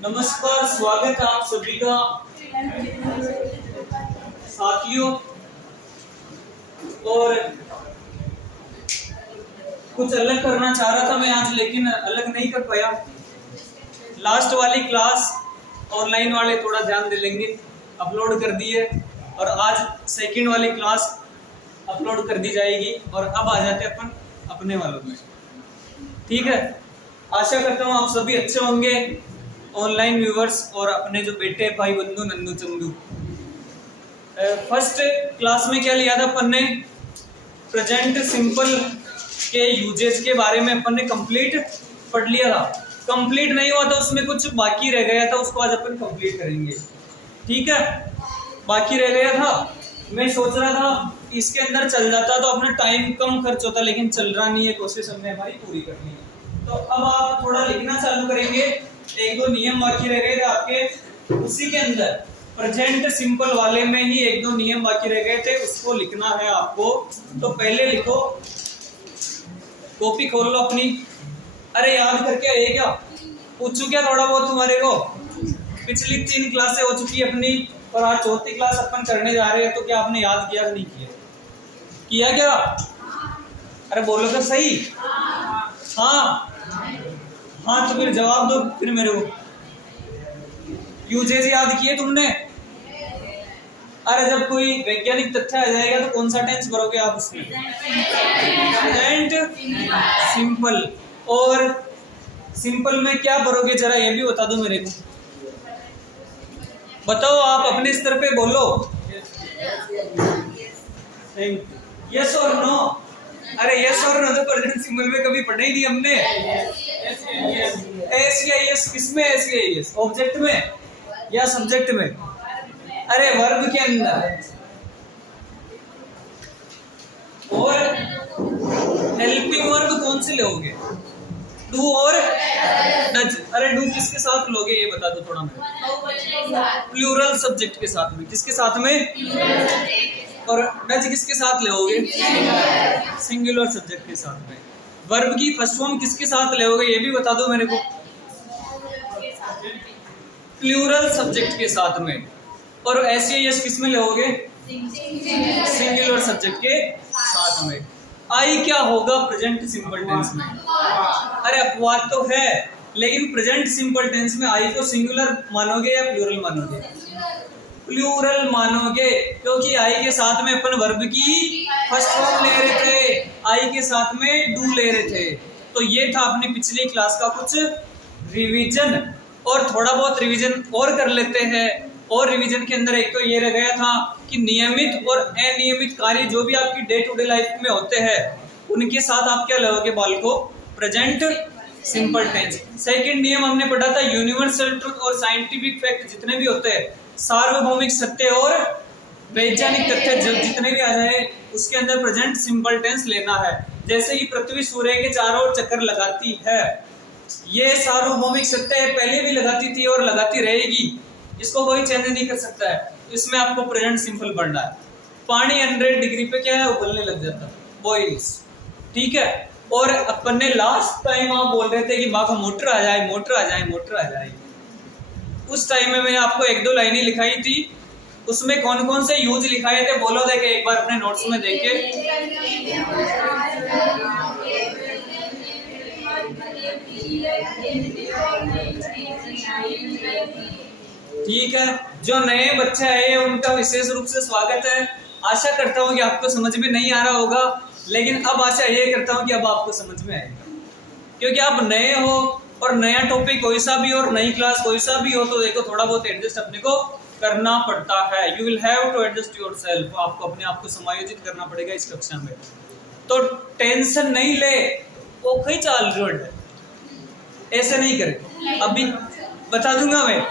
नमस्कार, स्वागत है आप सभी का। साथियों, और कुछ अलग करना चाह रहा था मैं आज, लेकिन अलग नहीं कर पाया। लास्ट वाली क्लास ऑनलाइन वाले थोड़ा ध्यान दे लेंगे, अपलोड कर दी है, और आज सेकंड वाली क्लास अपलोड कर दी जाएगी। और अब आ जाते हैं अपन अपने वालों में, ठीक है। आशा करता हूँ आप सभी अच्छे होंगे, ऑनलाइन व्यूअर्स और अपने जो बेटे भाई बंधु नंदू चंदू। फर्स्ट क्लास में क्या लिया था अपन ने? प्रेजेंट सिंपल के यूजेज के बारे में अपन ने कंप्लीट पढ़ लिया था। कंप्लीट नहीं हुआ था, उसमें कुछ बाकी रह गया था, उसको आज अपन कंप्लीट करेंगे, ठीक है। बाकी रह गया था, मैं सोच रहा था इसके अंदर चल जाता तो अपना टाइम कम खर्च होता, लेकिन चल रहा नहीं है, कोशिश हमने हमारी पूरी करनी है। तो अब आप थोड़ा लिखना चालू करेंगे। एक दो नियम बाकी रह गए थे आपके, उसी के अंदर प्रेजेंट सिंपल वाले में ही एक दो नियम बाकी रह गए थे, उसको लिखना है आपको। तो पहले लिखो, कॉपी खोल लो अपनी। अरे याद करके आए क्या? पूछू क्या थोड़ा बहुत तुम्हारे को? पिछली 3 क्लासें हो चुकी है अपनी, और आज चौथी क्लास अपन करने जा रहे हैं, तो क्या आपने याद किया नहीं किया? किया क्या? अरे बोलो तो सही। हाँ हाँ, तो फिर जवाब दो फिर मेरे को। यूजेज याद किए तुमने? अरे जब कोई वैज्ञानिक तथ्य आ जाएगा तो कौन सा टेंस भरोगे आप उसमें? Present simple. और सिंपल में क्या भरोगे जरा ये भी बता दो मेरे को। बताओ, आप अपने स्तर पे बोलो। यस और नो? अरे यस और नो तो प्रेजेंट सिंपल में कभी पढ़ा ही नहीं हमने। एस किसमें? एस ऑब्जेक्ट में या सब्जेक्ट में? अरे वर्ब के अंदर। और हेल्पिंग वर्ब कौन से लोगे? डू और डज। अरे डू किसके साथ लोगे ये बता दो थोड़ा मेरे। प्लूरल सब्जेक्ट के साथ में। किसके साथ में? और डज किसके साथ लोगे? सिंगुलर सब्जेक्ट के साथ में। वर्ब की फर्स्ट फॉर्म किसके साथ लोगे ये भी बता दो मेरे को। प्लूरल सब्जेक्ट के साथ में। और एस किस में लोगे? सिंगुलर सब्जेक्ट के साथ में। आई क्या होगा प्रेजेंट सिंपल टेंस में? अरे अपवाद तो है, लेकिन प्रेजेंट सिंपल टेंस में आई को सिंगुलर मानोगे या प्लूरल मानोगे? प्लूरल मानोगे, क्योंकि आई के साथ में अपन वर्ब की फर्स्ट फॉर्म ले रहे थे, आई के साथ में डू ले रहे थे। तो ये था अपनी पिछली क्लास का कुछ रिवीजन, और थोड़ा बहुत रिवीजन और कर लेते हैं। और रिवीजन के अंदर एक तो ये रह गया था कि नियमित और अनियमित कार्य जो भी आपकी डे टू डे लाइफ में होते हैं, उनके साथ आप क्या लोगे? बाल को प्रेजेंट सिंपल टेंस। सेकंड नियम हमने पढ़ा था यूनिवर्सल ट्रुथ और साइंटिफिक फैक्ट जितने भी होते हैं, सार्वभौमिक सत्य और वैज्ञानिक तथ्य जितने भी आ जाए, उसके अंदर प्रेजेंट सिंपल टेंस लेना है। जैसे कि पृथ्वी सूर्य के चारों ओर चक्कर लगाती है, ये सार्वभौमिक सत्य है, पहले भी लगाती थी और लगाती रहेगी, इसको कोई चेंज नहीं कर सकता है। इसमें आपको प्रेजेंट सिंपल पढ़ना है। पानी 100 डिग्री पे क्या है? उबलने लग जाता है, बॉइल्स, ठीक है। और अपन ने लास्ट टाइम आप बोल रहे थे कि माँ को मोटर आ जाए, मोटर आ जाए, मोटर आ जाए। उस टाइम में मैंने आपको 1-2 लाइनें लिखाई थी, उसमें कौन कौन से यूज लिखाए थे बोलो देखे एक बार अपने नोट्स में देखे। ठीक है, जो नए बच्चे आए हैं उनका विशेष रूप से स्वागत है। आशा करता हूँ कि आपको समझ में नहीं आ रहा होगा, लेकिन अब आशा ये करता हूँ कि अब आपको समझ में आएगा, क्योंकि आप नए हो और नया टॉपिक कोई सा भी और नई क्लास कोई सा भी हो, तो देखो थोड़ा बहुत एडजस्ट अपने को करना पड़ता है। You will have to adjust yourself. आपको अपने आप को समायोजित करना पड़ेगा इस कक्षा में। तो टेंशन नहीं ले, वो कई चाल है, ऐसे नहीं करे। अभी बता दूंगा मैं।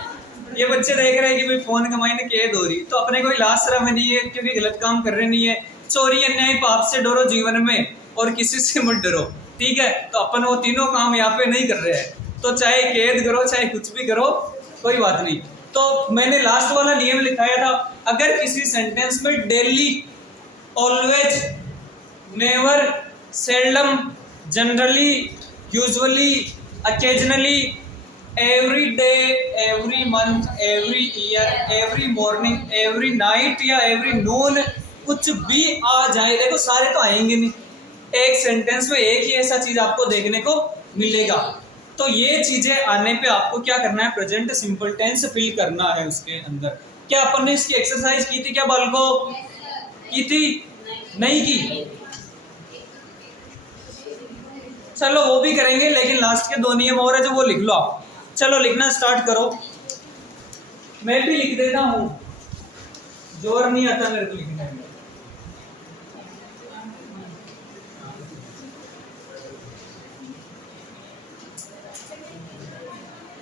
ये बच्चे देख रहे हैं कि भाई फोन कमाई ने कैद हो रही, तो अपने कोई लाज शर्म नहीं है, क्योंकि गलत काम कर रहे नहीं है। चोरी अन्याय पाप से डरो जीवन में, और किसी से मत डरो, ठीक है। तो अपन वो तीनों काम यहाँ पे नहीं कर रहे हैं, तो चाहे कैद करो चाहे कुछ भी करो, कोई बात नहीं। तो मैंने लास्ट वाला नियम लिखाया था, अगर किसी सेंटेंस में daily, always, never, seldom, generally, usually, occasionally, every day, every month, every year, every morning, every night या every noon, कुछ भी आ जाए, देखो सारे तो आएंगे नहीं, एक सेंटेंस में एक ही ऐसा चीज आपको देखने को मिलेगा। तो ये चीजें आने पे आपको क्या करना है, प्रेजेंट सिंपल टेंस फिल करना है उसके अंदर। क्या अपन ने इसकी एक्सरसाइज की थी क्या बालकों? की थी? नहीं की? चलो वो भी करेंगे, लेकिन लास्ट के 2 नियम और है जो वो लिख लो आप। चलो लिखना स्टार्ट करो, मैं भी लिख देता हूं, जोर नहीं आता मेरे को लिखने में।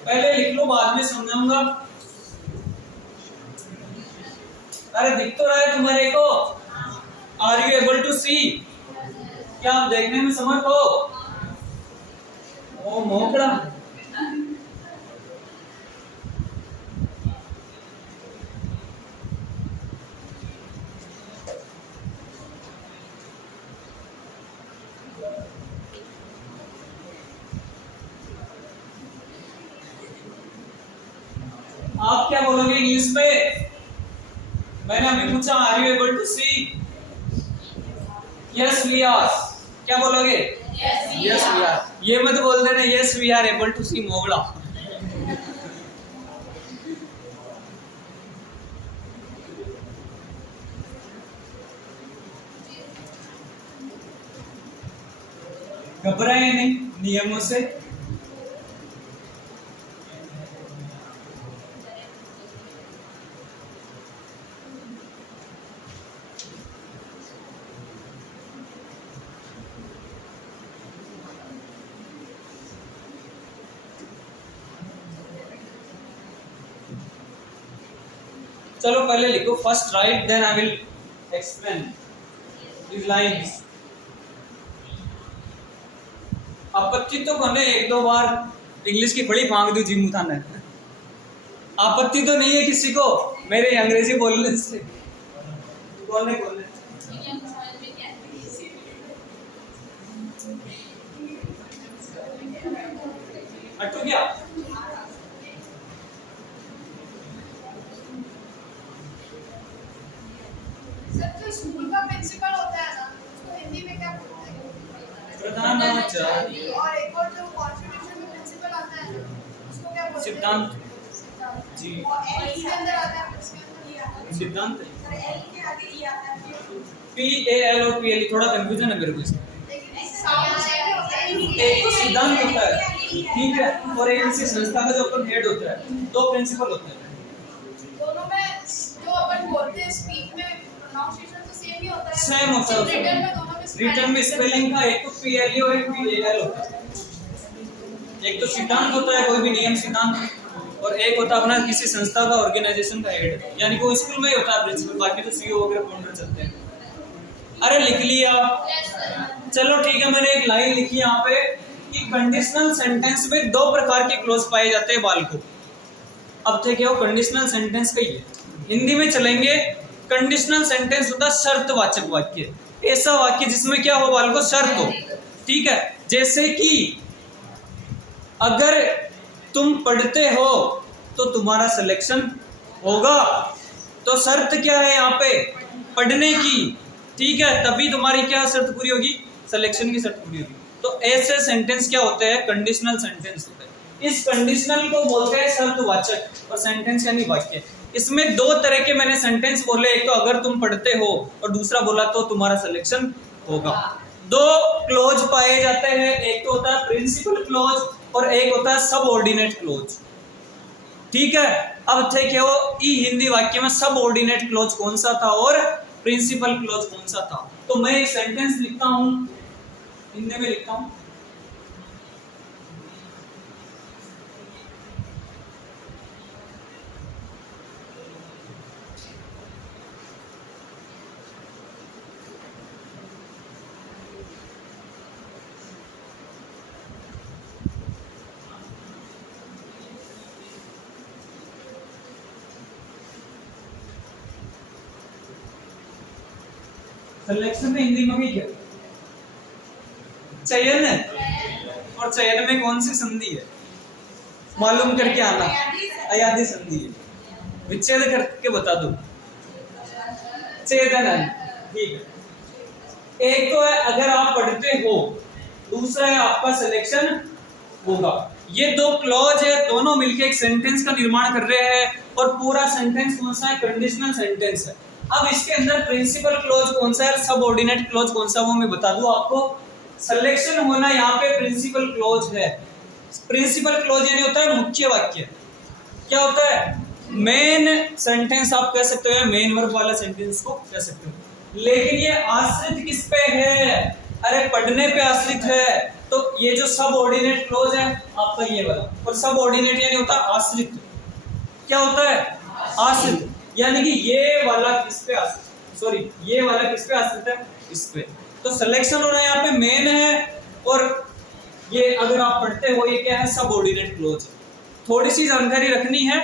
पहले लिख लो, बाद में समझाऊंगा। अरे दिख तो रहा है तुम्हारे को? आर यू एबल टू सी? क्या आप देखने में समर्थ हो? ओ मोकड़ा, आप क्या बोलोगे इंग्लिश पे? मैंने अभी पूछा are you able to see? Yes we are. क्या बोलोगे? Yes we are. ये मत बोल देना yes we are able to see मोगड़ा। घबराए नहीं नियमों से। चलो पहले लिखो, first write then I will explain this lines. आपत्ति तो बने, 1-2 बार इंग्लिश की बड़ी फांक दी जी मुथा ने। आपत्ति तो नहीं है किसी को मेरे अंग्रेजी बोलने से? बोलने अटू क्या? स्कूल का प्रिंसिपल होता है ना, उसको हिंदी में क्या बोलते हैं? प्रधानाचार्य। और एक और जो कॉन्स्टिट्यूशन में प्रिंसिपल आता है उसको क्या बोलते हैं? सिद्धांत जी। और एल के अंदर आता है, उसके अंदर ये आता है सिद्धांत। सर, एल के आगे ये आता है, PAL और PLE, थोड़ा कंफ्यूजन है मेरे को इसमें। लेकिन साउंड सेम होता है। एक तो सिद्धांत होता है, ठीक है, और एक किसी संस्था का जो अपन हेड होता है, 2 प्रिंसिपल होते हैं। दोनों में जो अपन बोलते हैं स्पीक में प्रोनाउंसिएशन तो सेम ही होता है। सेम होता है। रिटन में दोनों में रिटन में स्पेलिंग का एक तो PLE और एक PAL होता है। एक तो सिद्धांत होता है, कोई भी नियम सिद्धांत, और एक होता है अपना किसी संस्था का, ऑर्गेनाइजेशन का हेड, यानी कोई स्कूल में ही होता है प्रिंसिपल, बाकी तो CEO वगैरह फाउंडर चलते हैं। अरे लिख लिया? चलो ठीक है, मैंने एक लाइन लिखी यहाँ पे कि कंडीशनल सेंटेंस में 2 प्रकार के क्लोज पाए जाते हैं बालकों। अब थे क्या, कंडीशनल सेंटेंस का ही है, हिंदी में चलेंगे। कंडीशनल सेंटेंस होता है शर्तवाचक वाक्य, ऐसा वाक्य जिसमें क्या हो बालकों, शर्त हो। ठीक है, जैसे कि अगर तुम पढ़ते हो तो तुम्हारा सिलेक्शन होगा, तो शर्त क्या है यहाँ पे, पढ़ने की। ठीक है, तभी तुम्हारी क्या शर्त पूरी होगी, सिलेक्शन की शर्त पूरी होगी। तो ऐसे सेंटेंस क्या होते हैं, कंडीशनल सेंटेंस होते हैं। इस कंडीशनल को बोलते हैं शर्तवाचक, और सेंटेंस यानी वाक्य। इसमें 2 तरह के मैंने सेंटेंस बोले, एक तो अगर तुम पढ़ते हो, और दूसरा बोला तो तुम्हारा सिलेक्शन होगा। 2 क्लोज पाए जाते हैं, एक तो होता है प्रिंसिपल क्लोज और एक होता है सबऑर्डिनेट क्लोज। ठीक है, अब थे क्या हो, ई हिंदी वाक्य में सबऑर्डिनेट क्लोज कौन सा था और प्रिंसिपल क्लोज कौन सा था। तो मैं एक सेंटेंस लिखता हूं, हिंदी में लिखता हूं। सिलेक्शन में हिंदी में भी क्या चयन है, और चयन में कौन सी संधि है मालूम करके आना। अयादी संधि है। विच्छेद करके बता दो। छेदन, ठीक है। एक तो है अगर आप पढ़ते हो, दूसरा है आपका सिलेक्शन होगा। ये दो क्लॉज है, दोनों मिलकर एक सेंटेंस का निर्माण कर रहे हैं और पूरा सेंटेंस कौन सा है? कंडीशनल सेंटेंस है। अब इसके अंदर प्रिंसिपल क्लॉज कौन सा है, सबऑर्डिनेट क्लॉज कौन सा, वो मैं बता दूं आपको। सिलेक्शन होना यहाँ पे प्रिंसिपल क्लॉज है। प्रिंसिपल क्लॉज यानी होता है मुख्य वाक्य। क्या होता है? मेन सेंटेंस आप कह सकते हो, मेन वर्ब वाला सेंटेंस को कह सकते हो। लेकिन ये आश्रित किस पे है? अरे पढ़ने पे आश्रित है। तो ये जो सबऑर्डिनेट क्लॉज है आपका ये वाला, और सबऑर्डिनेट यानी होता है आश्रित। क्या होता है? आश्रित। यानी कि ये वाला किस पे आश्रित, सॉरी ये वाला किस पे आश्रित है? इस पे। तो सिलेक्शन होना यहाँ पे मेन है, और ये अगर आप पढ़ते हो ये क्या है? Subordinate clause. थोड़ी सी जानकारी रखनी है।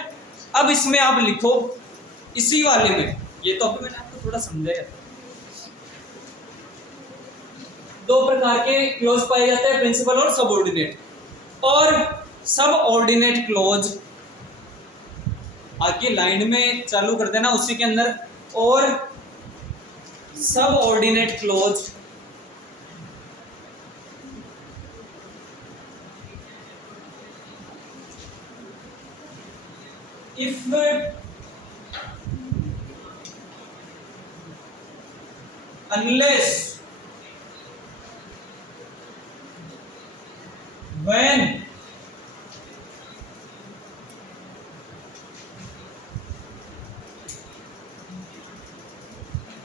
अब इसमें आप लिखो इसी वाले में, ये तो अभी मैंने आपको थोड़ा समझाया। दो प्रकार के क्लॉज पाए जाते हैं, प्रिंसिपल और सबऑर्डिनेट। और सबऑर्डिनेट क्लॉज आगे लाइन में चालू कर देना उसी के अंदर। और subordinate clause if unless when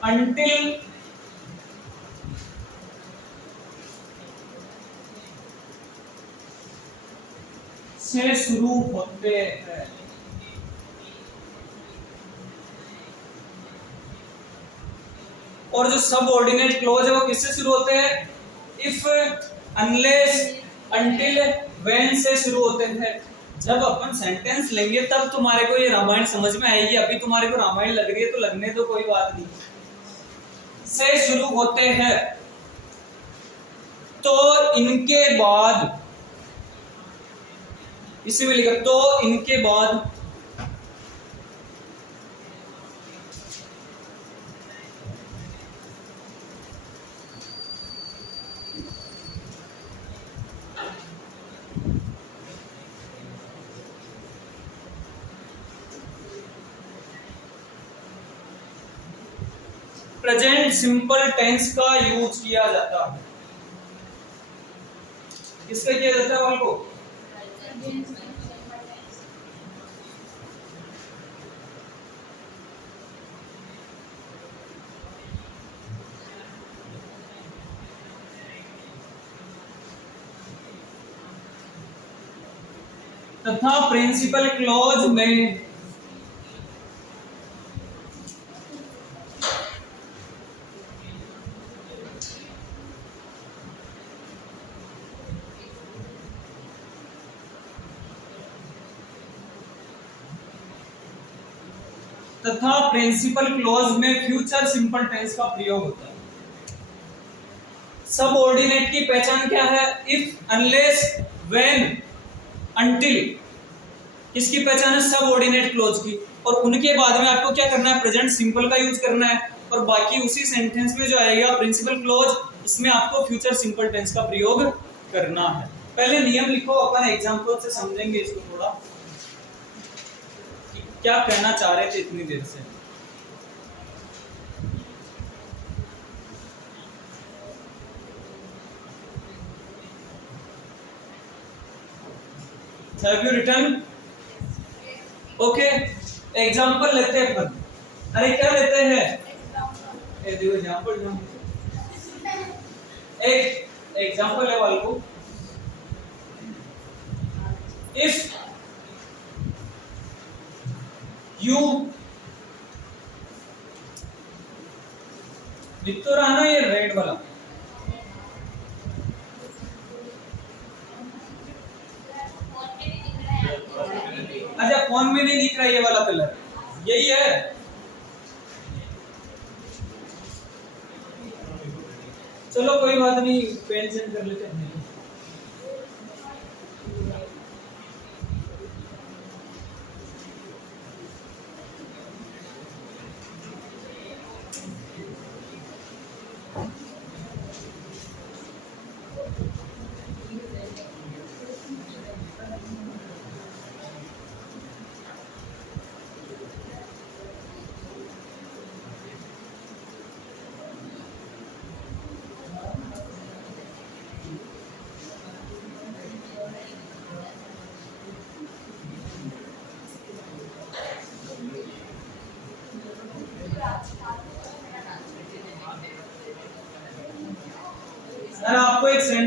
until से शुरू होते हैं। और जो सबऑर्डिनेट क्लॉज है वो किससे शुरू होते हैं? इफ, अनलेस, अंटिल, व्हेन से शुरू होते हैं। जब अपन सेंटेंस लेंगे तब तुम्हारे को ये रामायण समझ में आएगी। अभी तुम्हारे को रामायण लग रही है तो लगने तो कोई बात नहीं। से शुरू होते हैं तो इनके बाद, इसी में लिखा तो इनके बाद प्रेजेंट सिंपल टेंस का यूज किया जाता है। किसका किया जाता है वाल को? तथा प्रिंसिपल क्लॉज में तथा प्रिंसिपल क्लॉज में फ्यूचर सिंपल टेंस का प्रयोग होता है। सबऑर्डिनेट की पहचान क्या है? If, unless, when, until. किसकी पहचान है? सबऑर्डिनेट क्लॉज की। और उनके बाद में आपको क्या करना है? प्रेजेंट सिंपल का यूज करना है। और बाकी उसी सेंटेंस में जो आएगा प्रिंसिपल क्लॉज, इसमें आपको फ्यूचर सिंपल टेंस का प्रयोग करना है। पहले नियम लिखो, अपन एग्जांपल से समझेंगे इसको थोड़ा क्या कहना चाह रहे थे इतनी देर से। Have you written? Okay, example लेते हैं अपन। अरे क्या लेते हैं? देखो एग्जाम्पल, एक एग्जाम्पल है वाल को। इफ यू, लिख तो रहा ना ये रेड वाला। अच्छा, फोन में नहीं दिख रहा ये वाला कलर, यही है। चलो कोई बात नहीं, पेन चेंज कर लेते हैं।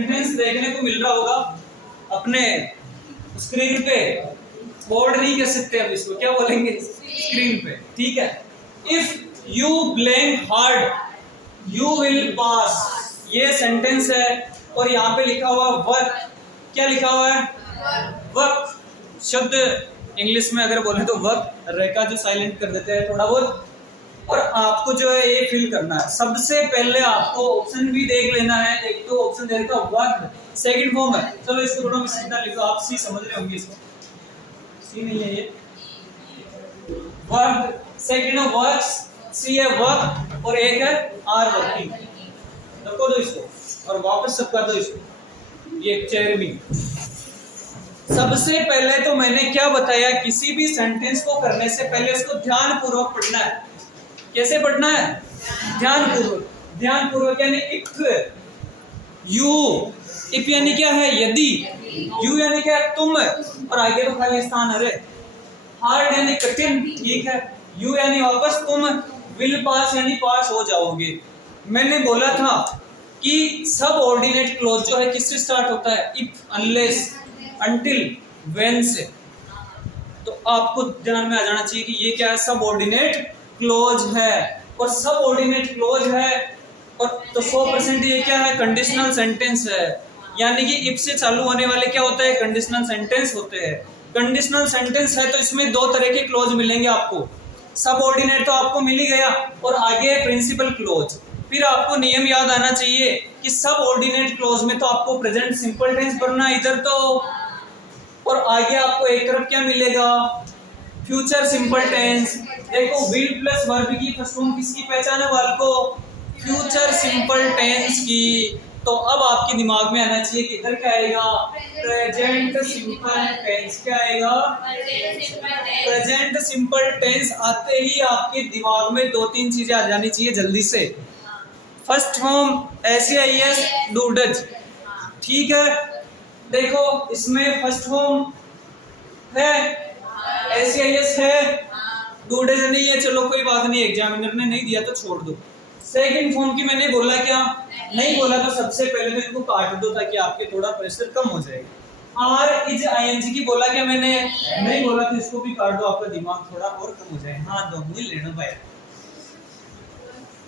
सेंटेंस देखने को मिल रहा होगा अपने स्क्रीन पे, बोर्ड नहीं कह सकते अब इसको, क्या बोलेंगे, स्क्रीन पे, ठीक है। If you blank hard you will pass, ये सेंटेंस है और यहाँ पे लिखा हुआ वर्क, क्या लिखा हुआ है, वर्क शब्द इंग्लिश में अगर बोले तो वर्क, रेखा जो साइलेंट कर देते हैं थोड़ा बहुत, और आपको जो है ये फिल करना है। सबसे पहले आपको ऑप्शन भी देख लेना है, एक तो ऑप्शन दे रखा वर्क, सेकंड फॉर्म है, चलो इसको थोड़ा सीधा लिखो, आप सी समझ रहे होंगे, इसको सी नहीं है ये, वर्क, सेकंड है वर्क्स, सी है वर्क और एक है आर वर्किंग, रखो दो इसको और वापस सब कर दो इसको, ये चेयर भी। सबसे पहले तो मैंने क्या बताया, किसी भी सेंटेंस को करने से पहले इसको ध्यानपूर्वक पढ़ना है। कैसे पढ़ना है, ध्यानपूर्वक, ध्यानपूर्वक यानी इफ यू, इफ यानी क्या है, यदि, यू यानी क्या है, तुम, और आगे तो खाली स्थान अरे, हार्ड यानी कठिन, ठीक है, यू यानी वापस तुम, विल पास यानी पास हो जाओगे। मैंने बोला था कि सब ऑर्डिनेट क्लोज जो है किससे स्टार्ट होता है, इफ, अनलेस, अंटिल, व्हेन से, तो आपको ध्यान में आ जाना चाहिए कि ये क्या है, सब ऑर्डिनेट क्लोज है, और सब ऑर्डिनेट क्लोज है, और तो 100% ये क्या है, कंडीशनल सेंटेंस है, यानी कि इफ से चालू होने वाले क्या होते हैं, कंडीशनल सेंटेंस होते हैं। कंडीशनल सेंटेंस है तो इसमें दो तरह के क्लोज मिलेंगे आपको, सब ऑर्डिनेट तो आपको मिल ही गया, और आगे प्रिंसिपल क्लोज। फिर आपको नियम याद आना चाहिए कि सब ऑर्डिनेट क्लोज में तो आपको प्रेजेंट सिंपल टेंस भरना है इधर तो, और आगे आपको एक तरफ क्या मिलेगा, फ्यूचर सिंपल टेंस। देखो विल प्लस वर्ब की फर्स्ट फॉर्म किसकी पहचान है वाल को, फ्यूचर सिंपल टेंस की। तो अब आपके दिमाग में आना चाहिए कि इधर क्या आएगा, प्रेजेंट सिंपल टेंस, क्या आएगा, प्रेजेंट सिंपल टेंस। आते ही आपके दिमाग में दो तीन चीजें आ जानी चाहिए जल्दी से। First form SAIS do does, ठीक है, देखो इसमें फर्स्ट फॉर्म है SAIS है, डू डज नहीं है, चलो कोई बात नहीं, एग्जामिनर ने नहीं दिया तो छोड़ दो। सेकंड फॉर्म की मैंने बोला क्या, नहीं बोला तो सबसे पहले तो इनको काट दो ताकि आपके थोड़ा प्रेशर कम हो जाएगा। आर इज ING की बोला क्या मैंने, नहीं बोला तो इसको भी काट दो, आपका दिमाग थोड़ा और कम हो जाए। हाँ दो मिल लेना भाई।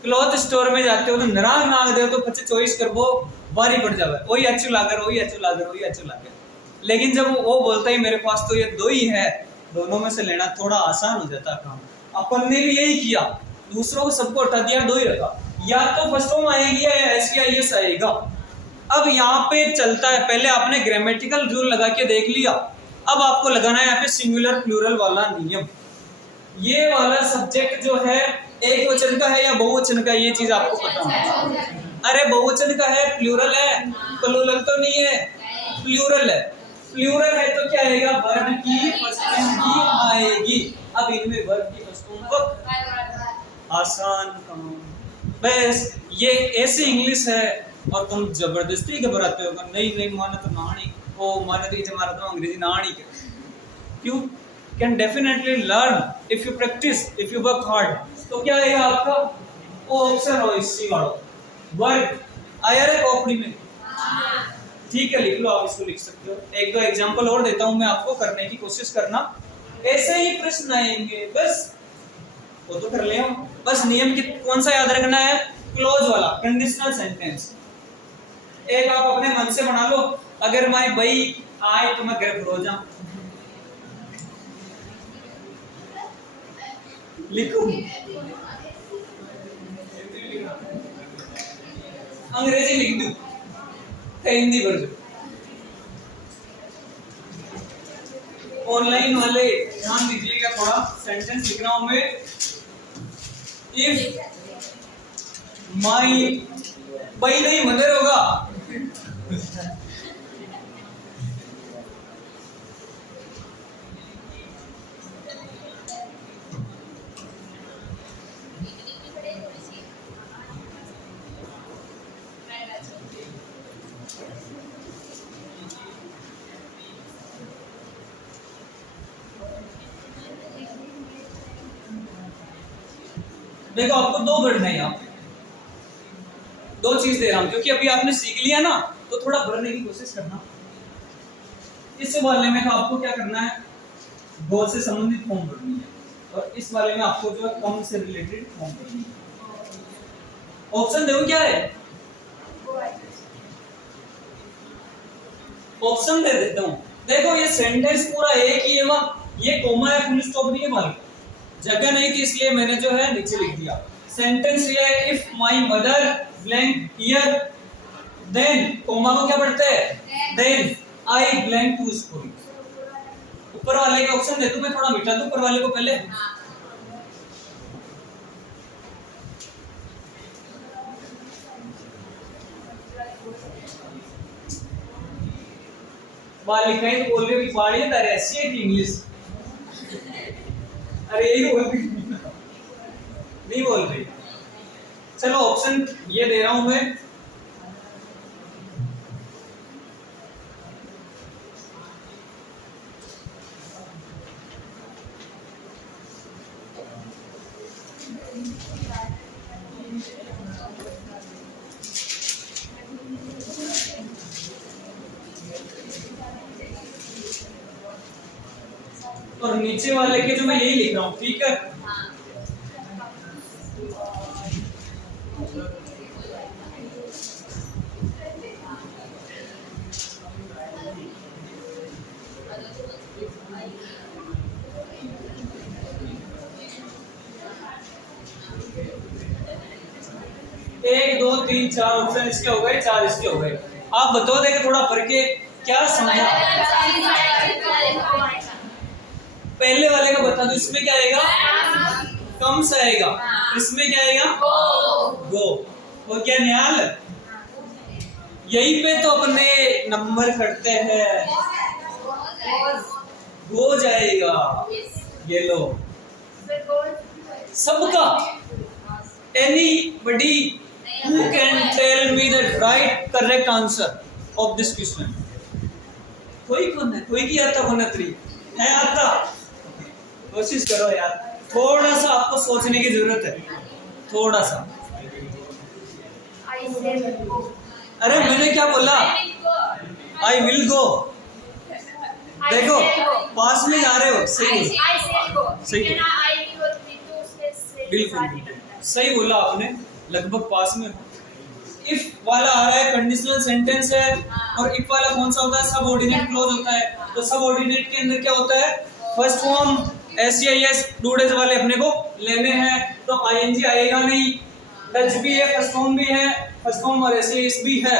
क्लॉथ स्टोर में जाते हो तो नाराज मांग दे तो बच्चे चॉइस कर वो बारी पड़ जावे, वही अच्छू लागर, वही अच्छू लागर, वही अच्छू लागर। लेकिन जब वो बोलता ही मेरे पास तो ये दो ही है, दोनों में से लेना थोड़ा आसान हो जाता काम। अपन ने भी यही किया, दूसरों को सबको हटा दिया, दो ही रखा, या तो फर्स्ट फॉर्म आएगी या SAIS आएगा। अब यहाँ पे चलता है, पहले आपने ग्रामेटिकल रूल लगा के देख लिया, अब आपको लगाना है यहाँ पे सिंगुलर प्लूरल वाला नियम। ये वाला सब्जेक्ट जो है एक वचन का है या बहुवचन का, ये चीज आपको पता होना। अरे बहुवचन का है, प्लूरल है, प्लूरल तो नहीं है, प्लूरल है। प्लूरल है तो क्या आएगा, वर्ब की फर्स्ट फॉर्म की आएगी। अब इनमें वर्ब की फर्स्ट फॉर्म वर्ब, आसान काम। बस ये ऐसी इंग्लिश है और तुम जबरदस्ती घबराते हो, नहीं नहीं माना तो नानी, ओ माना तो हमारा तो अंग्रेजी नानी के, क्यों, can definitely learn if you practice, if you work hard. तो क्या आएगा आपका, वो ऑप्शन हो इसी वाला वर्क आया रे कॉपी में, ठीक है लिख लो, आप इसको लिख सकते हो। एक दो एग्जांपल और देता हूं मैं आपको, करने की कोशिश करना, ऐसे ही प्रश्न आएंगे, बस वो तो कर ले हम। बस नियम की कौन सा याद रखना है, क्लोज वाला, कंडीशनल सेंटेंस। एक आप अपने मन से बना लो, अगर माई बई आए तो मैं घर पर हो जाऊं, लिखो अंग्रेजी लिख दूं, हिंदी वर्जन। ऑनलाइन वाले ध्यान दीजिएगा, थोड़ा सेंटेंस लिख रहा हूं मैं। इफ माई बई नहीं मदर होगा, देखो आपको दो वर्ड नहीं, यहाँ पे दो चीज दे रहा हूं क्योंकि अभी आपने सीख लिया ना, तो थोड़ा भरने की कोशिश करना। इस वाले में तो आपको क्या करना है, गो से संबंधित फॉर्म भरनी है, और इस वाले में आपको जो है कम से रिलेटेड फॉर्म भरनी है। ऑप्शन देखो क्या है, ऑप्शन दे देता हूं। देखो ये सेंटेंस पूरा एक ही है, वहां ये कोमा या फुल स्टॉप नहीं है, मालूम जगह नहीं थी इसलिए मैंने जो है नीचे लिख दिया। सेंटेंस ये है, if my mother blank here then, comma को क्या पढ़ते हैं, then I blank to school. ऊपर वाले के ऑप्शन दे दूं, मैं थोड़ा मिटा दूं ऊपर वाले को पहले। बालिकाएं बोल रही है पहाड़ी है ऐसी है कि इंग्लिश, अरे यही बोल रही नहीं बोल रही। चलो ऑप्शन ये दे रहा हूं मैं, और नीचे वाले के जो मैं यही लिख रहा हूं, ठीक है। एक दो तीन चार ऑप्शन इसके हो गए, चार इसके हो गए। आप बताओ देखे थोड़ा पढ़ के क्या समझा। पहले वाले का बता दो, इसमें क्या आएगा, कम से आएगा, इसमें क्या आएगा, गो। और क्या न्याल, यही पे तो अपने नंबर करते हैं, गो जाएगा। ये लो सबका, anybody who can tell me the right correct answer of this question? कोई कौन है, कोई की आता होनत्री है, आता कोशिश करो यार, थोड़ा सा आपको सोचने की जरूरत है, थोड़ा सा। अरे मैंने क्या बोला, आई विल गो। देखो पास में जा रहे हो, सही सही बिल्कुल सही बोला आपने, लगभग पास में हो। इफ वाला आ रहा है कंडीशनल सेंटेंस है, और इफ वाला कौन सा होता है, सबऑर्डिनेट क्लॉज होता है। तो सबऑर्डिनेट के अंदर क्या होता है, फर्स्ट फॉर्म एससीआईएस डू डेज वाले अपने को लेने हैं, तो आईएनजी आएगा नहीं, डच भी है, फर्स्ट फॉर्म भी है, फर्स्ट फॉर्म और एससीआईएस भी है।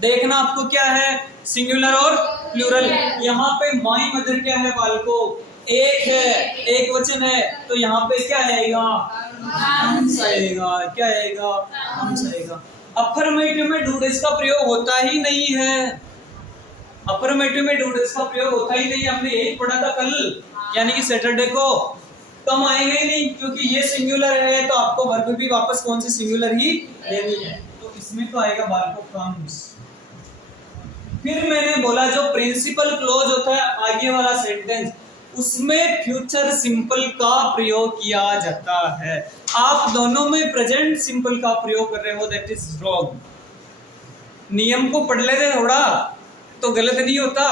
देखना आपको क्या है, सिंगुलर और प्लूरल। यहाँ पे माई मदर क्या है, बालको एक है, एक वचन है, तो यहाँ पे क्या आएगा, हम्स आएगा। क्या आएगा, हम्स आएगा। अफर्मेटिव में डू डेज का प्रयोग होता ही नहीं है, अफर्मेटिव में डू डेज का प्रयोग होता ही नहीं। हमने यही पढ़ा था कल, यानी कि सैटरडे को। कम आएगा ही नहीं, क्योंकि ये सिंगुलर है, तो आपको वर्ब भी वापस कौन सी सिंगुलर ही लेनी है, तो इसमें तो आएगा बालको कम्स। फिर मैंने बोला जो प्रिंसिपल क्लॉज होता है आगे वाला सेंटेंस, उसमें फ्यूचर सिंपल का प्रयोग किया जाता है। आप दोनों में प्रेजेंट सिंपल का प्रयोग कर रहे हो, दैट इज रॉन्ग। नियम को पढ़ लेते थोड़ा तो गलत नहीं होता।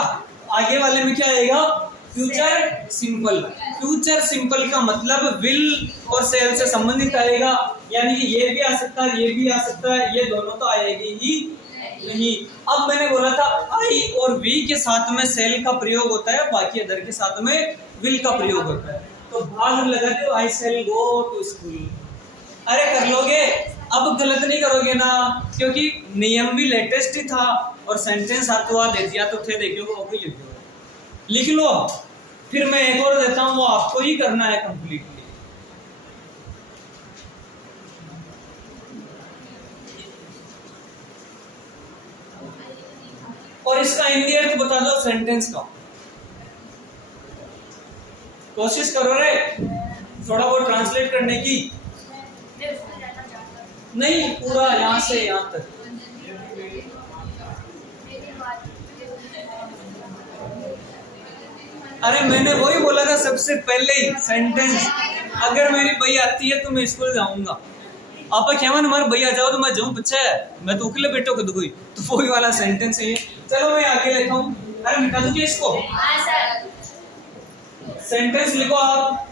आगे वाले में क्या आएगा, फ्यूचर सिंपल। फ्यूचर सिंपल का मतलब विल और सेल से संबंधित आएगा, यानी कि ये भी आ सकता है, ये भी आ सकता है, ये दोनों तो आएगी ही नहीं। अब मैंने बोला था आई और वी के साथ में सेल का प्रयोग होता है, बाकी अदर के साथ में विल का प्रयोग होता है। तो भाग लगाते हो, आई सेल गो टू स्कूल। अरे कर लोगे, अब गलत नहीं करोगे ना, क्योंकि नियम भी लेटेस्ट ही था और सेंटेंस हाथों हाथ दे दिया, तो थे देखिए वो भी लिख लो। फिर मैं एक और देता हूं, वो आपको ही करना है कंप्लीटली। और इसका हिंदी अर्थ बता दो सेंटेंस का, कोशिश करो रे थोड़ा बहुत ट्रांसलेट करने की। नहीं, पूरा यहां से यहां तक। अरे मैंने वही बोला था सबसे पहले ही, सेंटेंस। अगर मेरी बई आती है तो मैं स्कूल जाऊंगा, आप कहवन हमारे भैया जाओ तो मैं जाऊँ बच्चा है, मैं तो अकेले बैठो कर कोई तो वही वाला सेंटेंस है ये। चलो मैं आगे लिखा हूँ, अरे मिटा दूंगी इसको। सेंटेंस लिखो आप।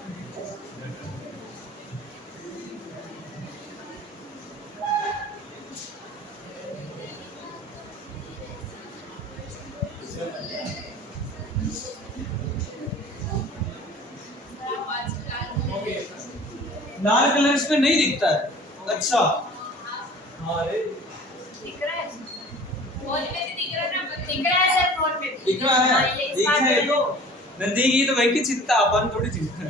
लाल कलर इस पे नहीं दिखता है। अच्छा हाँ रे दिख रहा है, फोन में भी दिख रहा है ना, दिख रहा है सर, फोन में भी दिख रहा है, दिख रहा है तो नंदी तो वही की चिंता अपन थोड़ी चिंता।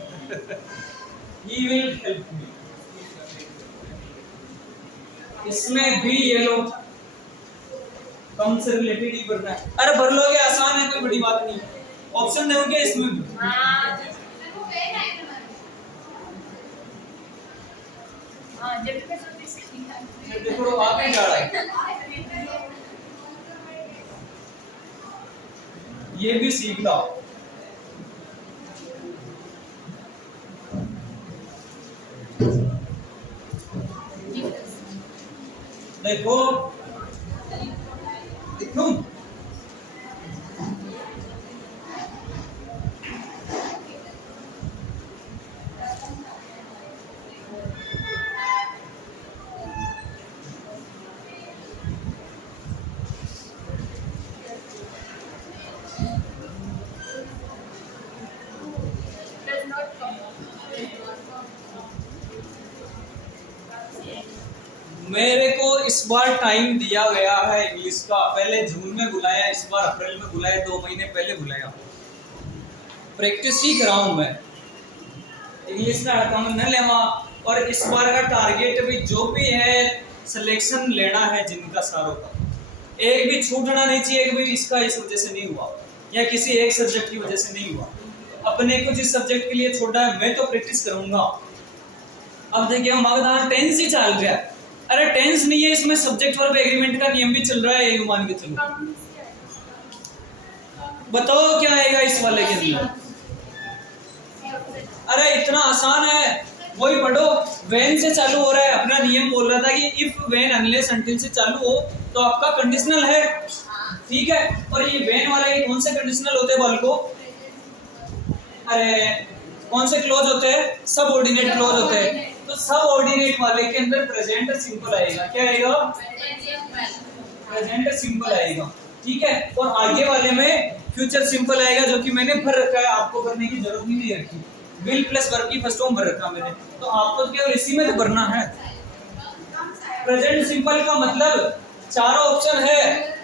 He will help me। इसमें भी ये लो कम से रिलेटेड ही भरना है। अरे भर लोगे, आसान है, कोई बड़ी बात नहीं। ऑप्शन दोगे इसमें भी। देखो आगे जा रहा है, ये भी सीख लो। देखो देखो मेरे को इस बार टाइम दिया गया है इंग्लिश का। पहले जून में बुलाया, इस बार अप्रैल में बुलाया, 2 महीने पहले बुलाया। प्रैक्टिस ही कराऊं मैं इंग्लिश का काम न लेवा। और इस बार का टारगेट भी जो भी है सिलेक्शन लेना है जिनका सारों का, एक भी छूटना नहीं चाहिए कि भाई इसका इस वजह से नहीं हुआ या किसी एक सब्जेक्ट की वजह से नहीं हुआ। अपने को जिस सब्जेक्ट के लिए छोड़ा है मैं तो प्रैक्टिस करूंगा। अब देखिए मगधार टेंस ही चल रहा है। अरे टेंस नहीं है इसमें, सब्जेक्ट वर्ब एग्रीमेंट का नियम भी चल रहा है, ये मान के चलो। बताओ क्या आएगा इस वाले के अंदर। अरे इतना आसान है, वही पढ़ो। वेन से चालू हो रहा है, अपना नियम बोल रहा था कि इफ वेन अनलेस अनटिल से चालू हो तो आपका कंडीशनल है, ठीक है। और ये वेन वाला ये कौन से कंडीशनल होते हैं बालको? अरे कौन से क्लोज होते हैं? सबऑर्डिनेट क्लोज होते हैं। तो सबऑर्डिनेट वाले के अंदर प्रेजेंट सिंपल आएगा। क्या आएगा? प्रेजेंट सिंपल आएगा, ठीक है। और आगे वाले में फ्यूचर सिंपल आएगा, जो कि मैंने भर रखा है, आपको भरने की जरूरत ही नहीं रखी। विल प्लस वर्ब की फर्स्ट फॉर्म भर रखा मैंने, तो आपको केवल इसी में तो भरना है। प्रेजेंट सिंपल का मतलब चारों ऑप्शन है।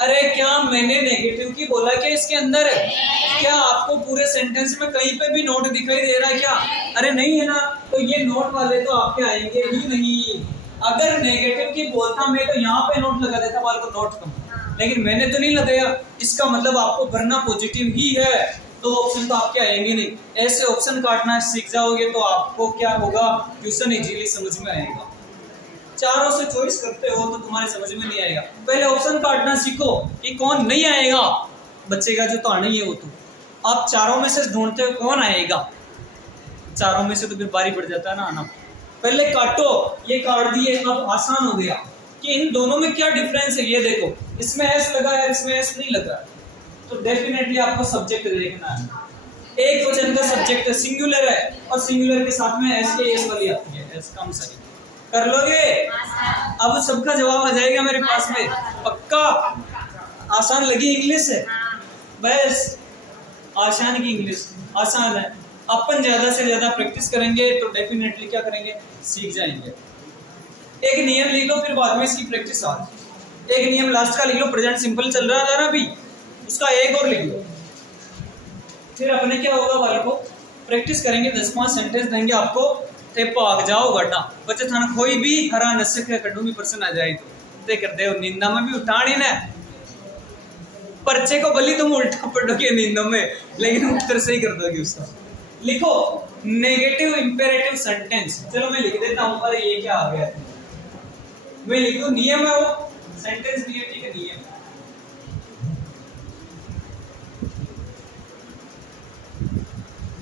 अरे क्या मैंने नेगेटिव की बोला क्या इसके अंदर? क्या आपको पूरे सेंटेंस में कहीं पे भी नोट दिखाई दे रहा है क्या? अरे नहीं है ना, तो ये नोट वाले तो आपके आएंगे ही नहीं। अगर नेगेटिव की बोलता मैं तो यहाँ पे नोट लगा देता वाले को नोट कम, लेकिन मैंने तो नहीं लगाया। इसका मतलब आपको भरना पॉजिटिव ही है, तो ऑप्शन तो आपके आएंगे नहीं। ऐसे ऑप्शन काटना सीख जाओगे तो आपको क्या होगा, ट्यूशन इजीली समझ में आएगा। चारों से चॉइस करते हो तो तुम्हारे समझ में नहीं आएगा। पहले ऑप्शन काटना सीखो कि कौन नहीं आएगा बच्चेगा, जो तो आना ही है वो तो। आप चारों में से ढूंढते हो कौन आएगा, चारों में से तो फिर बारी पड़ जाता है ना आना। पहले काटो, ये काट दिए, अब आसान हो गया कि इन दोनों में क्या डिफरेंस है। ये देखो, इसमें एस लगा है, इसमें एस नहीं लगा, तो डेफिनेटली आपको सब्जेक्ट देखना है। एक वचन का सब्जेक्ट सिंगुलर है और सिंगुलर के साथ में एस के एस वाली आती है, एस कम सही कर लोगे। अब सबका जवाब आ जाएगा मेरे पास में, पक्का। आसान लगी इंग्लिश है, बस आसान की इंग्लिश आसान है। अपन ज्यादा से ज्यादा प्रैक्टिस करेंगे तो डेफिनेटली क्या करेंगे, सीख जाएंगे। एक नियम लिख लो, फिर बाद में इसकी प्रैक्टिस आ। एक नियम लास्ट का लिख लो, प्रेजेंट सिंपल चल रहा था ना अभी, उसका एक और लिख लो। फिर अपने क्या होगा वाले को प्रैक्टिस करेंगे, 10-5 सेंटेंस देंगे आपको, ते भाग जाओ गड्ढा बच्चे थाना कोई भी हरा नसक है कड्डू भी पर्सन आ जाए तो कर दे निंदा में भी उठानी ना पर्चे को भली तुम उल्टा पढ़ोगे नींदों में, लेकिन उत्तर सही कर दोगे उसका। लिखो नेगेटिव इंपेरेटिव सेंटेंस। चलो मैं लिख देता हूं, अरे ये क्या आ गया, मैं लिख दूं नियम है वो सेंटेंस नहीं है, ठीक है नियम।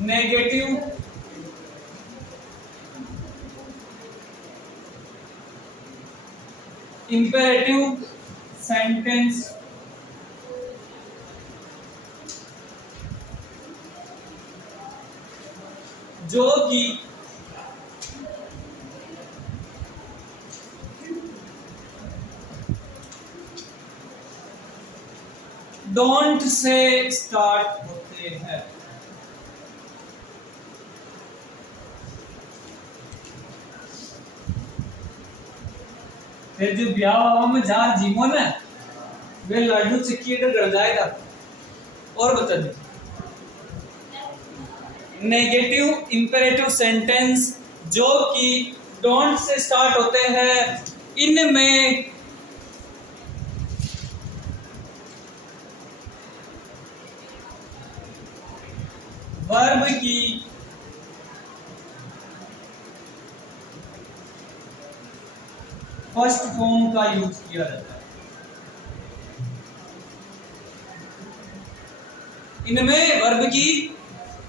नेगेटिव इंपेरेटिव सेंटेंस जो कि डोंट से स्टार्ट होते हैं। फिर जो ब्याह में जहाँ जीवन है वे लाडू चिक्की कर जाएगा। और बता दे नेगेटिव इंपेरेटिव सेंटेंस जो कि डोंट से स्टार्ट होते हैं, इनमें वर्ब की फर्स्ट फॉर्म का यूज किया जाता है। इनमें वर्ब की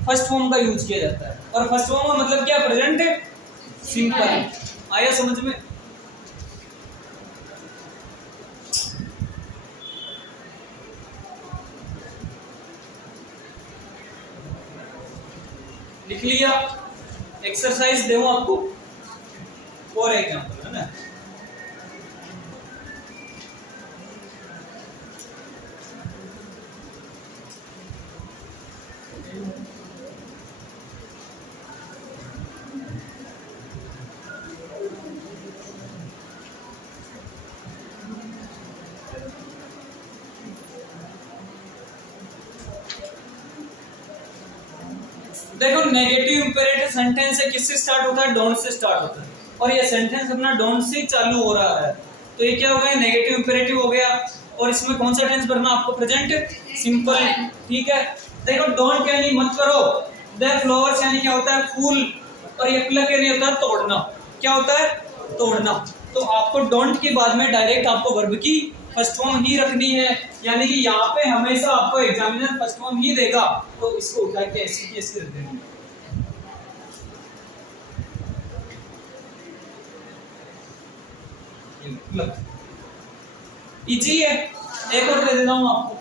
फर्स्ट फॉर्म का यूज किया जाता है। और फर्स्ट फॉर्म का मतलब क्या? Present simple. आया समझ में? लिख लिया? एक्सरसाइज दे आपको फॉर एग्जाम्पल, है ना? देखो नेगेटिव इंपेरेटिव सेंटेंस है, किससे स्टार्ट होता है? डोंट से स्टार्ट होता है। और ये सेंटेंस अपना डोंट से चालू हो रहा है, तो ये क्या हो गया? नेगेटिव इंपेरेटिव हो गया। और इसमें कौन सा टेंस भरना आपको? Present simple. ठीक है, देखो डोंट यानी मत करो, द फ्लावर्स यानी क्या होता है? फूल। और ये प्लग यानी होता है तोड़ना। क्या होता है? तोड़ना। तो आपको डोंट के बाद में डायरेक्ट आपको वर्ब की फर्स्ट फॉर्म ही रखनी है, यानी कि यहाँ पे हमेशा आपको एग्जामिनर फर्स्ट फॉर्म ही देगा, तो इसको उठा के ऐसी की ऐसी रख देंगे। इजी है। एक और दे देता हूं आपको।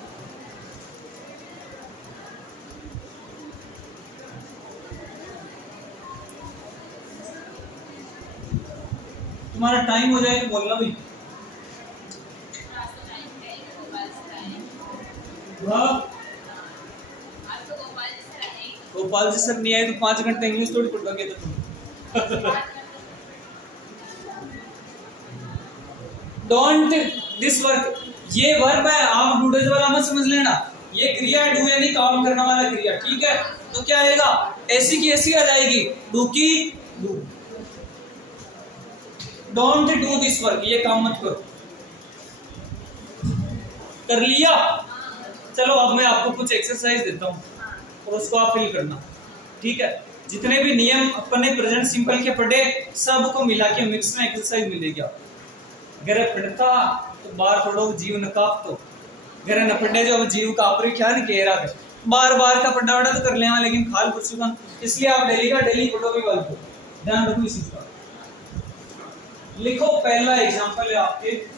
तुम्हारा टाइम हो जाए तो बोलना भी। गोपाल जी सर नहीं आए तो 5 घंटे इंग्लिश थोड़ी पढ़ोगे तो तुम। डोंट दिस वर्क, ये वर्ब है, आप डूडेज वाला मत समझ लेना। ये क्रिया है, डू यानी काम करने वाला क्रिया। ठीक है, तो क्या आएगा? ऐसी की ऐसी आ जाएगी, डू की do. Don't do this work, ये काम मत करो। कर लिया? चलो अब मैं आपको कुछ एक्सरसाइज देता हूं और उसको आप फिल करना। ठीक है, जितने भी नियम अपने प्रेजेंट सिंपल के पढ़े सबको मिला के मिक्स में एक्सरसाइज मिलेगी आपको। अगर पढ़ता तो बार पढ़ो जीव नकाप, तो अगर न पढ़े जो जीव का आपरे क्या नहीं कह रहा है, बार बार का पढ़ना तो कर लेना, लेकिन खाल पुछूंगा, इसलिए आप डेली का डेली पढ़ोगे। वाल को ध्यान रखो इस चीज का। लिखो पहला एग्जांपल है आपके,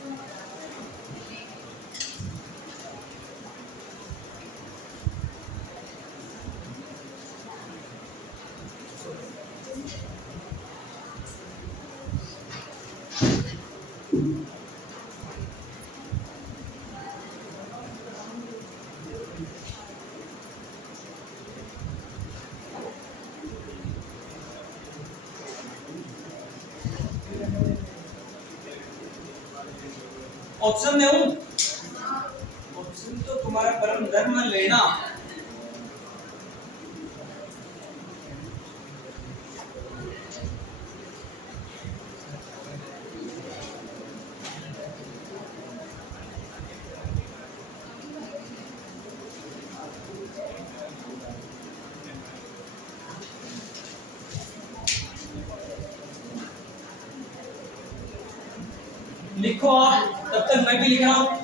ऑप्शन दे। ऑप्शन तो तुम्हारा परम धर्म लेना। लिखो आप, तब तक मैं भी लिख रहा हूं।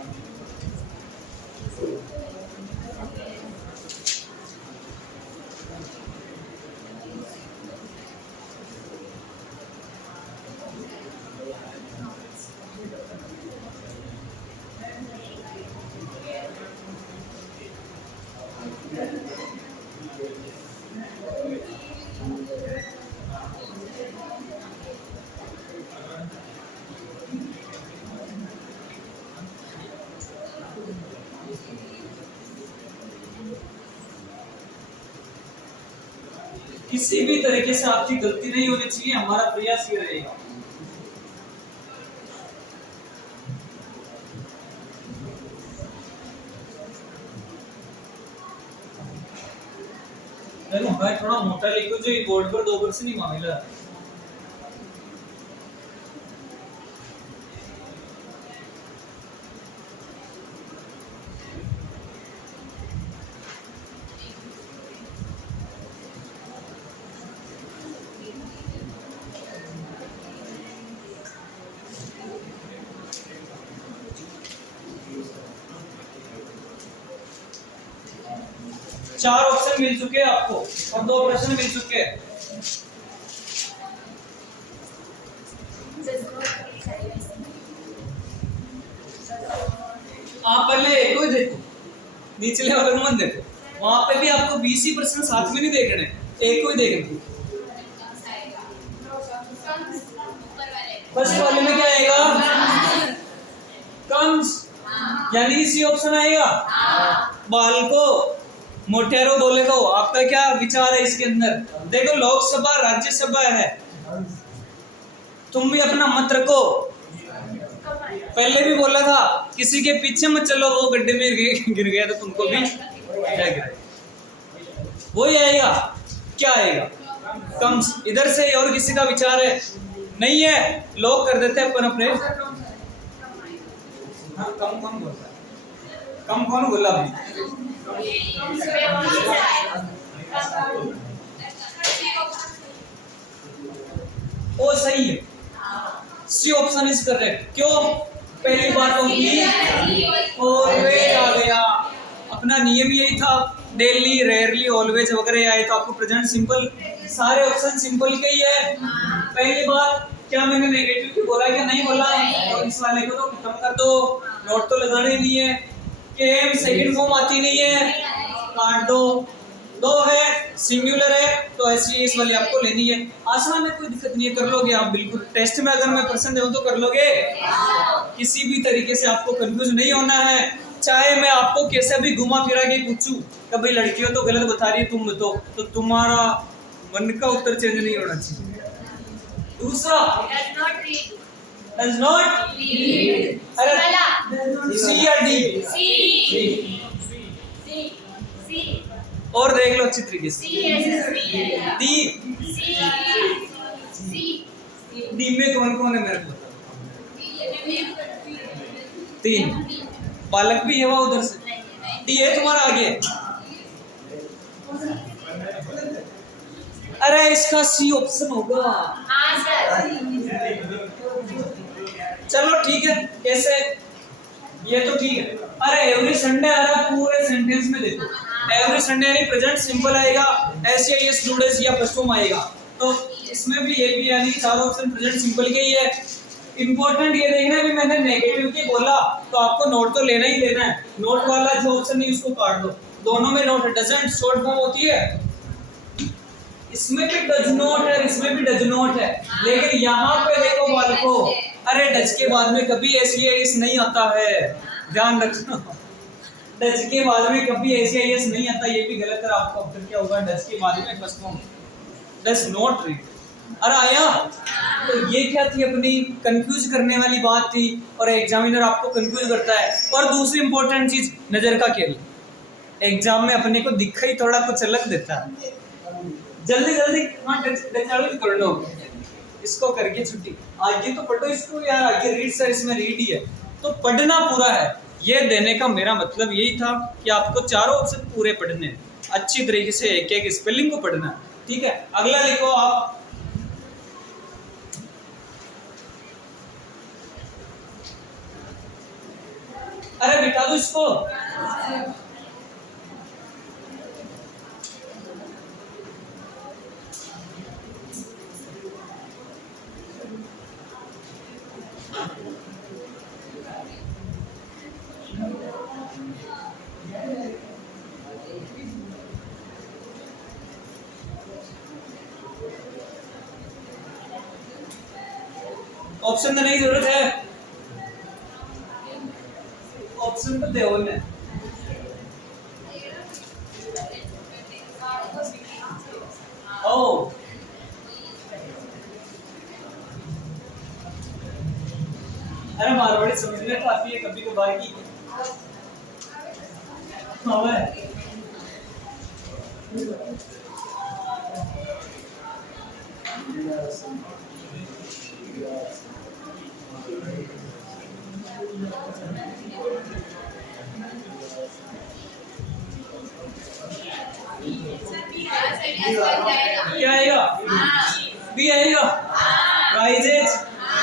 किसी भी तरीके से आपकी गलती नहीं होनी चाहिए, हमारा प्रयास ये रहेगा। भाई थोड़ा मोटा लिखो, जो बोर्ड पर 2 नहीं मांगेगा। चार ऑप्शन मिल चुके हैं आपको और 2 प्रश्न मिल चुके हैं। आप पहले एक को देखो, निचले वाले को मत देखो, वहां पे भी आपको 20 प्रश्न साथ में नहीं देखने, एक को ही देखने। फर्स्ट वाले में क्या आएगा? कम्स, यानी सी ऑप्शन आएगा। बालको मोटेरो बोले को, आपका क्या विचार है इसके अंदर? देखो लोकसभा राज्यसभा है, तुम भी अपना मत रखो। पहले भी बोला था किसी के पीछे मत चलो, वो गड्ढे में गिर गया तो तुमको भी क्या गिरा, वही आएगा। क्या आएगा? कम्स। इधर से और किसी का विचार है? नहीं है, लोग कर देते हैं अपन अपने। हाँ, कम कौन बोलता है? कम कौन बोला अभी? ओ सही है, सी ऑप्शन इज करेक्ट। क्यों? पहली बात होगी ऑलवेज आ गया, अपना नियम यही था, डेली, रेयरली, ऑलवेज वगैरह आए तो आपको प्रेजेंट सिंपल, सारे ऑप्शन सिंपल के ही है। पहली बात, क्या मैंने नेगेटिव की बोला क्या? नहीं बोला। और इस वाले को तो खत्म कर दो, नोट तो लगाने नहीं है। केम सेकंड फॉर्म आती नहीं है, काट दो। 2 है, सिंगुलर है, तो ऐसी इस वाली आपको लेनी है। आसान है, कोई दिक्कत नहीं है, कर लोगे आप बिल्कुल। टेस्ट में अगर मैं प्रश्न दूं तो कर लोगे, किसी भी तरीके से आपको कंफ्यूज नहीं होना है। चाहे मैं आपको कैसे भी घुमा फिरा के पूछूं, कभी लड़की हो तो गलत बता रही है तुम बताओ, तो तुम्हारा मन का उत्तर चेंज नहीं होना चाहिए। दूसरा, does not read। अरे सी या डी? और देख लो अच्छी तरीके से। डी, डी में कौन कौन है मेरे को बताओ? 3। बालक भी है वहां उधर से। डी है तुम्हारा आगे। अरे इसका सी ऑप्शन होगा। चलो ठीक है, कैसे? ये तो ठीक है। अरे एवरी संडे आ रहा, पूरे सेंटेंस में देखो, एवरी संडे यानी प्रेजेंट सिंपल आएगा, एसआईएस लूडेस या फर्स्ट फॉर्म आएगा। तो इसमें भी ये भी यानी चारों ऑप्शन प्रेजेंट सिंपल के ही है। इंपॉर्टेंट ये देखना है, मैंने नेगेटिव की बोला तो आपको नोट तो लेना ही लेना है। नोट वाला जो ऑप्शन नहीं उसको काट दो, दोनों में नोट है। डजंट शॉर्ट फॉर्म होती है, इसमें भी डज नॉट है, इसमें भी डज नॉट है, लेकिन यहाँ पे देखो बालको, अरे डज के बाद में कभी एसआईएस नहीं आता है, ध्यान रखना। डज के बाद में कभी एसआईएस नहीं आता, ये भी गलत है। आपको अब क्या होगा? डज के बाद में first form does not read. अरे आया, तो ये क्या थी? अपनी कंफ्यूज करने वाली बात थी, और एग्जामिनर आपको कंफ्यूज करता है। और दूसरी इंपॉर्टेंट चीज, नजर का खेल। एग्जाम में अपने को दिखा ही थोड़ा कुछ अलग देता है। जल्दी जल्दी हाँ डच कर लो, इसको करके छुट्टी। आगे तो पढ़ो इसको यार, आगे रीड सर, इसमें रीड ही है तो पढ़ना पूरा है। ये देने का मेरा मतलब यही था कि आपको चारों ऑप्शन पूरे पढ़ने हैं, अच्छी तरीके से एक एक स्पेलिंग को पढ़ना है। ठीक है, अगला लिखो आप। अरे बिठा दो इसको। ऑप्शन देने की जरूरत है? ऑप्शन तो दे ने। ओ अरे मारवाड़ी समझने तो आती है कभी कभार की। क्या आएगा? बी आएगा। राइजेज।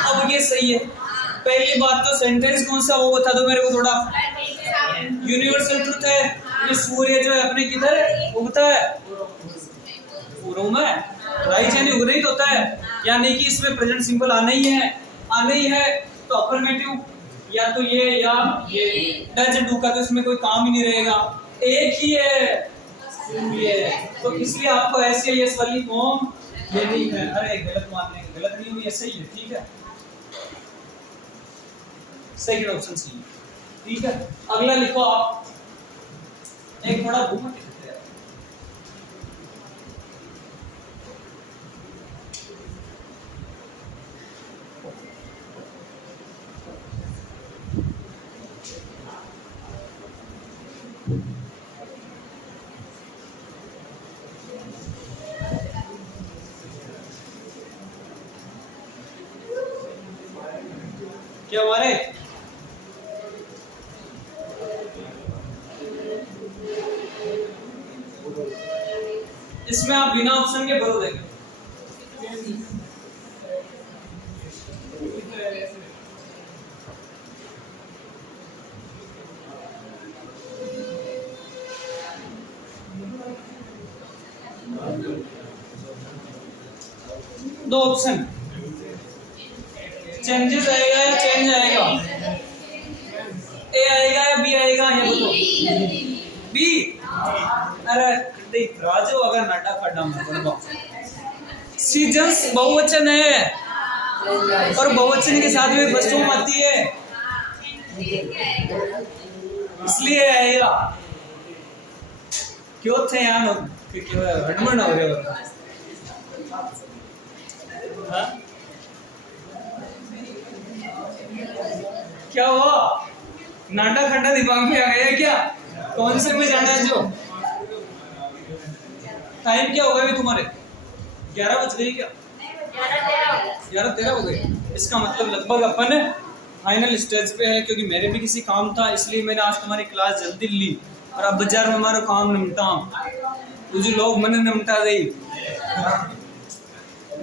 अब ये सही है। पहली बात तो सेंटेंस कौन सा वो बता दो मेरे को थोड़ा। यूनिवर्सल ट्रुथ है, ये सूर्य जो है अपने किधर उगता है? पूर्व में। राइट यानी उगना ही तो होता है, यानी कि इसमें प्रेजेंट सिंपल आना ही है। आना ही है तो अफर्मेटिव या तो या ये डज डू का तो इसमें कोई काम ही नहीं रहेगा, एक ही है ये। तो इसलिए आपको ऐसे यस वाली फॉर्म लेनी है। अरे गलत मानने, गलत नहीं हुई, सही है, ठीक है, सेकंड ऑप्शन सही है, ठीक है। अगला लिखो आप, एक थोड़ा घूम के लिखते हैं। क्या हमारे इसमें आप बिना ऑप्शन के भरो देंगे। दो ऑप्शन, चेंजेस आएगा या चेंज आएगा? ए आएगा या बी आएगा? ये बताओ। बी। अरे देख राजू अगर नाटा खड्डा में सीजन्स बहुवचन है और बहुवचन के साथ में फर्स्ट फॉर्म आती है, इसलिए आएगा। क्यों थे यहाँ हटमन हो रहे हो? हाँ? क्या हुआ? नाटा खड्डा दिमाग में आ गया क्या? कौन से में जाना है? जो टाइम क्या हो गया तुम्हारे? 11 बज गई क्या? 11:13 हो गए। इसका मतलब लगभग अपन फाइनल स्टेज पे है, क्योंकि मेरे भी किसी काम था इसलिए मैंने आज तुम्हारी क्लास जल्दी ली और अब बाजार में हमारा काम निपटा, तुझे लोग मन निपटा दे।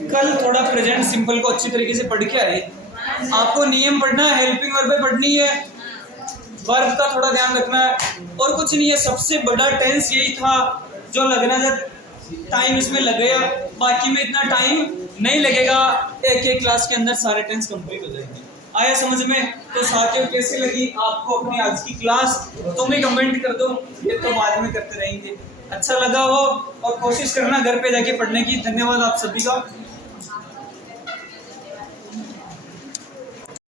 कल थोड़ा प्रेजेंट सिंपल को अच्छी तरीके से पढ़ के आए। आपको नियम पढ़ना है, हेल्पिंग वर्ब पढ़नी है, वर्ब का थोड़ा ध्यान रखना है और कुछ नहीं है। सबसे बड़ा टेंस यही था जो लगना था, टाइम इसमें लगेगा, बाकी में इतना टाइम नहीं लगेगा। एक क्लास के अंदर सारे टेंस कंप्लीट हो जाएंगे। आया समझ में? तो साथियों कैसे लगी आपको अपनी आज की क्लास? तुम ही कमेंट कर दो, ये तो बाद में करते रहेंगे। अच्छा लगा हो और कोशिश करना घर पे जाके पढ़ने की। धन्यवाद आप सभी का।